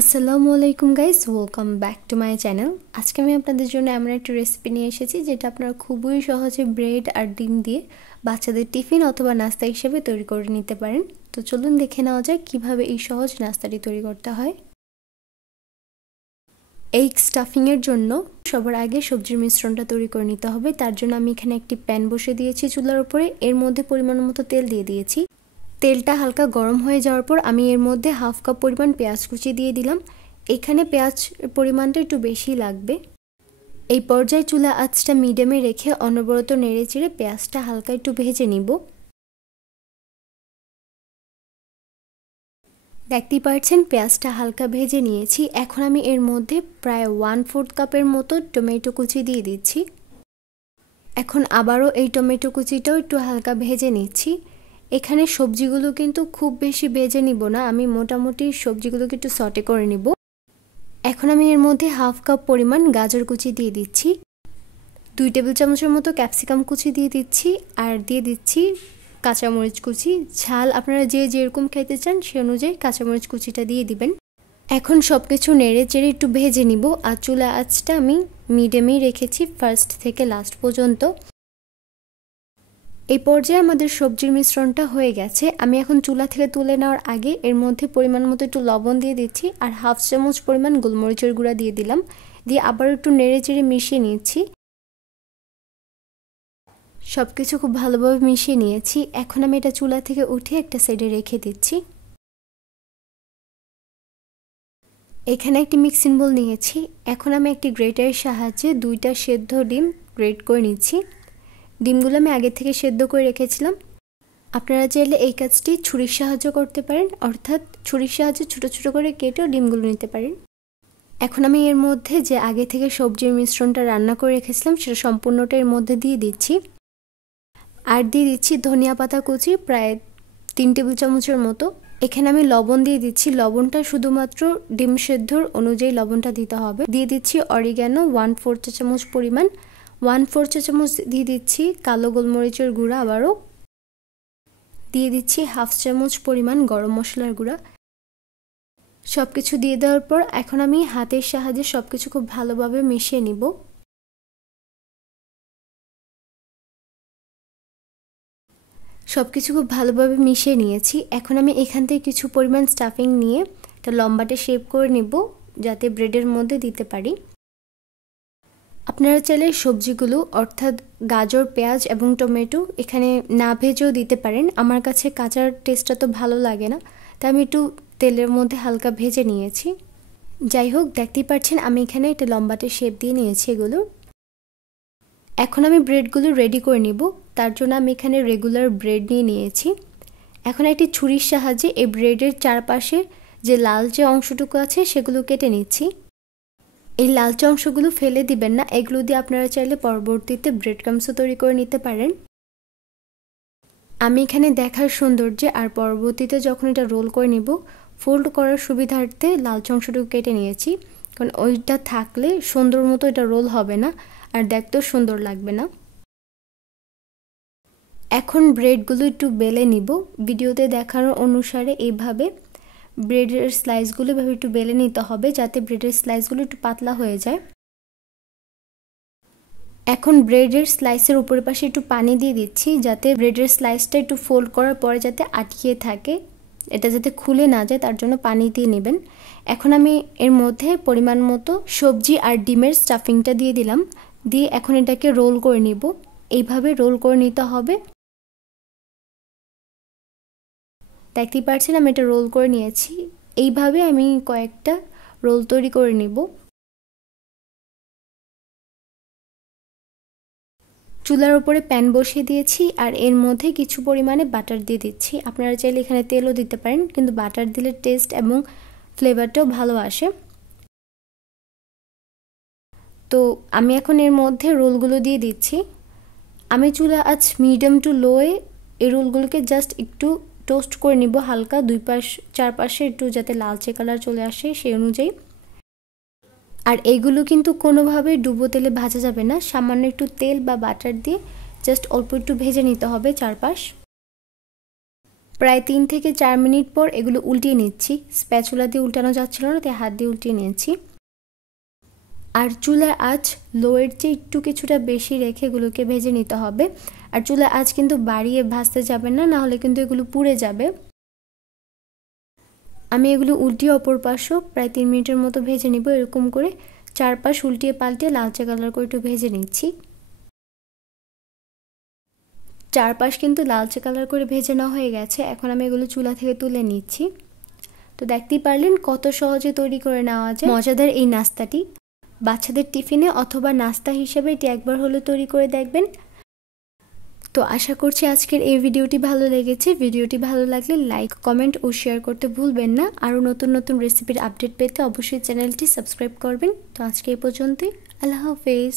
আসসালামু আলাইকুম guys, welcome back to my channel. আজকে আমি আপনাদের জন্য এমন একটা রেসিপি নিয়ে এসেছি যেটা আপনারা খুবই সহজে ব্রেড আর ডিম দিয়ে বাচ্চাদের টিফিন অথবা নাস্তা হিসেবে তৈরি করে নিতে পারেন। তো চলুন দেখে নেওয়া যায় কিভাবে এই সহজ নাস্তাটি তৈরি করতে হয়। এগ স্টাফিংয়ের জন্য সবার আগে সবজির মিশ্রণটা তৈরি করে নিতে হবে। তার জন্য আমি এখানে একটি প্যান বসে দিয়েছি চুলার উপরে। এর মধ্যে পরিমাণ মতো তেল দিয়ে দিয়েছি। তেলটা হালকা গরম হয়ে যাওয়ার পর আমি এর মধ্যে হাফ কাপ পরিমাণ পেঁয়াজ কুচি দিয়ে দিলাম। এখানে পেঁয়াজ পরিমাণটা একটু বেশি লাগবে। এই পর্যায়ে চুলা আঁচটা মিডিয়ামে রেখে অনবরত নেড়ে চেড়ে পেঁয়াজটা হালকা একটু ভেজে নিব। দেখতেই পাচ্ছেন পেঁয়াজটা হালকা ভেজে নিয়েছি। এখন আমি এর মধ্যে প্রায় 1/4 কাপের মতো টমেটো কুচি দিয়ে দিচ্ছি। এখন আবারও এই টমেটো কুচিটাও একটু হালকা ভেজে নিচ্ছি। এখানে সবজিগুলো কিন্তু খুব বেশি ভেজে নিব না, আমি মোটামুটি সবজিগুলোকে একটু সটে করে নিব। এখন আমি এর মধ্যে হাফ কাপ পরিমাণ গাজর কুচি দিয়ে দিচ্ছি, 2 টেবিল চামচের মতো ক্যাপসিকাম কুচি দিয়ে দিচ্ছি, আর দিয়ে দিচ্ছি কাঁচামরিচ কুচি। ঝাল আপনারা যে যেরকম খেতে চান সে অনুযায়ী কাঁচামরিচ কুচিটা দিয়ে দিবেন। এখন সব কিছু নেড়ে চেড়ে একটু ভেজে নিব। আর চুলা আঁচটা আমি মিডিয়ামেই রেখেছি ফার্স্ট থেকে লাস্ট পর্যন্ত। এই পর্যায়ে আমাদের সবজির মিশ্রণটা হয়ে গেছে। আমি এখন চুলা থেকে তুলে নেওয়ার আগে এর মধ্যে পরিমাণ মতো একটু লবণ দিয়ে দিচ্ছি আর হাফ চামচ পরিমাণ গোলমরিচের গুঁড়া দিয়ে দিলাম। দিয়ে আবার একটু নেড়ে চেড়ে মিশিয়ে নিয়েছি। সব কিছু খুব ভালোভাবে মিশিয়ে নিয়েছি। এখন আমি এটা চুলা থেকে উঠে একটা সাইডে রেখে দিচ্ছি। এখানে একটি মিক্সিং বোল নিয়েছি। এখন আমি একটি গ্রেটারের সাহায্যে 2টা সেদ্ধ ডিম গ্রেট করে নিচ্ছি। ডিমগুলো আমি আগে থেকে সেদ্ধ করে রেখেছিলাম। আপনারা চাইলে এই কাজটি ছুরির সাহায্যে করতে পারেন, অর্থাৎ ছুরির সাহায্যে ছোট ছোট করে কেটেও ডিমগুলো নিতে পারেন। এখন আমি এর মধ্যে যে আগে থেকে সবজির মিশ্রণটা রান্না করে রেখেছিলাম সেটা সম্পূর্ণটা এর মধ্যে দিয়ে দিচ্ছি। আর দিয়ে দিচ্ছি ধনিয়া পাতা কুচি প্রায় 3 টেবিল চামচের মতো। এখানে আমি লবণ দিয়ে দিচ্ছি। লবণটা শুধুমাত্র ডিম সেদ্ধর অনুযায়ী লবণটা দিতে হবে। দিয়ে দিচ্ছি অরিগ্যানো 1/4 চা চামচ পরিমাণ, 1/4 চা চামচ দিয়ে দিচ্ছি কালো গোলমরিচের গুঁড়া, আবারও দিয়ে দিচ্ছি হাফ চামচ পরিমাণ গরম মশলার গুঁড়া। সব কিছু দিয়ে দেওয়ার পর এখন আমি হাতের সাহায্যে সব কিছু খুব ভালোভাবে মিশিয়ে নিব। সব কিছু খুব ভালোভাবে মিশিয়ে নিয়েছি। এখন আমি এখান থেকে কিছু পরিমাণ স্টাফিং নিয়ে একটা লম্বাটে শেপ করে নিব যাতে ব্রেডের মধ্যে দিতে পারি। আপনারা চাইলে সবজিগুলো অর্থাৎ গাজর, পেঁয়াজ এবং টমেটো এখানে না ভেজেও দিতে পারেন। আমার কাছে কাঁচার টেস্টটা তো ভালো লাগে না, তাই আমি একটু তেলের মধ্যে হালকা ভেজে নিয়েছি। যাই হোক, দেখতেই পাচ্ছেন আমি এখানে একটা লম্বাটে শেপ দিয়ে নিয়েছি এগুলো। এখন আমি ব্রেডগুলো রেডি করে নিব। তার জন্য আমি এখানে রেগুলার ব্রেড নিয়ে নিয়েছি। এখন একটি ছুরির সাহায্যে এই ব্রেডের চারপাশে যে লালচে অংশটুকু আছে সেগুলো কেটে নিচ্ছি। এই লালচে অংশগুলো ফেলে দিবেন না, এগুলো দিয়ে আপনারা চাইলে পরবর্তীতে ব্রেড ক্রামসও তৈরি করে নিতে পারেন। আমি এখানে দেখার সৌন্দর্যে আর পরবর্তীতে যখন এটা রোল করে নিব ফোল্ড করার সুবিধার্থে লালচে অংশটুকু কেটে নিয়েছি, কারণ ওইটা থাকলে সুন্দর মতো এটা রোল হবে না আর দেখতেও সুন্দর লাগবে না। এখন ব্রেডগুলো একটু বেলে নিব। ভিডিওতে দেখানো অনুসারে এইভাবে ব্রেডের স্লাইসগুলো এভাবে একটু বেলে নিতে হবে যাতে ব্রেডের স্লাইসগুলো একটু পাতলা হয়ে যায়। এখন ব্রেডের স্লাইসের উপরের পাশে একটু পানি দিয়ে দিচ্ছি যাতে ব্রেডের স্লাইসটা একটু ফোল্ড করার পরে যাতে আটকিয়ে থাকে, এটা যাতে খুলে না যায় তার জন্য পানি দিয়ে নেবেন। এখন আমি এর মধ্যে পরিমাণ মতো সবজি আর ডিমের স্টাফিংটা দিয়ে দিলাম। দিয়ে এখন এটাকে রোল করে নিব। এইভাবে রোল করে নিতে হবে। দেখতেই পাচ্ছেন আমি এটা রোল করে নিয়েছি। এইভাবে আমি কয়েকটা রোল তৈরি করে নিব। চুলার উপরে প্যান বসিয়ে দিয়েছি আর এর মধ্যে কিছু পরিমাণে বাটার দিয়ে দিচ্ছি। আপনারা চাইলে এখানে তেলও দিতে পারেন, কিন্তু বাটার দিলে টেস্ট এবং ফ্লেভারটাও ভালো আসে। তো আমি এখন এর মধ্যে রোলগুলো দিয়ে দিচ্ছি। আমি চুলা আজ মিডিয়াম টু লোয়ে এই রোলগুলোকে জাস্ট একটু টোস্ট করে নিব হালকা, চারপাশে একটু যাতে লালচে কালার চলে আসে সেই অনুযায়ী। আর এইগুলো কিন্তু কোনোভাবে ডুবো তেলে ভাজা যাবে না, সামান্য একটু তেল বা বাটার দিয়ে জাস্ট অল্প একটু ভেজে নিতে হবে চারপাশ। প্রায় 3 থেকে 4 মিনিট পর এগুলো উল্টিয়ে নিচ্ছি। স্প্যাচুলা দিয়ে উল্টানো যাচ্ছিল না, তাই হাত দিয়ে উল্টিয়ে নিয়েছি। আর চুলার আঁচ লোয়ের চেয়ে একটু কিছুটা বেশি রেখে এগুলোকে ভেজে নিতে হবে। আর চুলার আঁচ কিন্তু বাড়িয়ে ভাজতে যাবেন না, না হলে কিন্তু এগুলো পুড়ে যাবে। আমি এগুলো উল্টিয়ে অপর পাশও প্রায় 3 মিনিটের মতো ভেজে নিব। এরকম করে চারপাশ উল্টিয়ে পাল্টিয়ে লালচে কালার করে একটু ভেজে নিচ্ছি। চারপাশ কিন্তু লালচে কালার করে ভেজে নেওয়া হয়ে গেছে। এখন আমি এগুলো চুলা থেকে তুলে নিচ্ছি। তো দেখতেই পারলেন কত সহজে তৈরি করে নেওয়া যায় মজাদার এই নাস্তাটি। বাচ্চাদের টিফিনে অথবা নাস্তা হিসেবে এটি একবার হলেও তৈরি করে দেখবেন। তো আশা করছি আজকের এই ভিডিওটি ভালো লেগেছে। ভিডিওটি ভালো লাগলে লাইক, কমেন্ট ও শেয়ার করতে ভুলবেন না। আরও নতুন নতুন রেসিপির আপডেট পেতে অবশ্যই চ্যানেলটি সাবস্ক্রাইব করবেন। তো আজকে এই পর্যন্তই। আল্লাহ হাফেজ।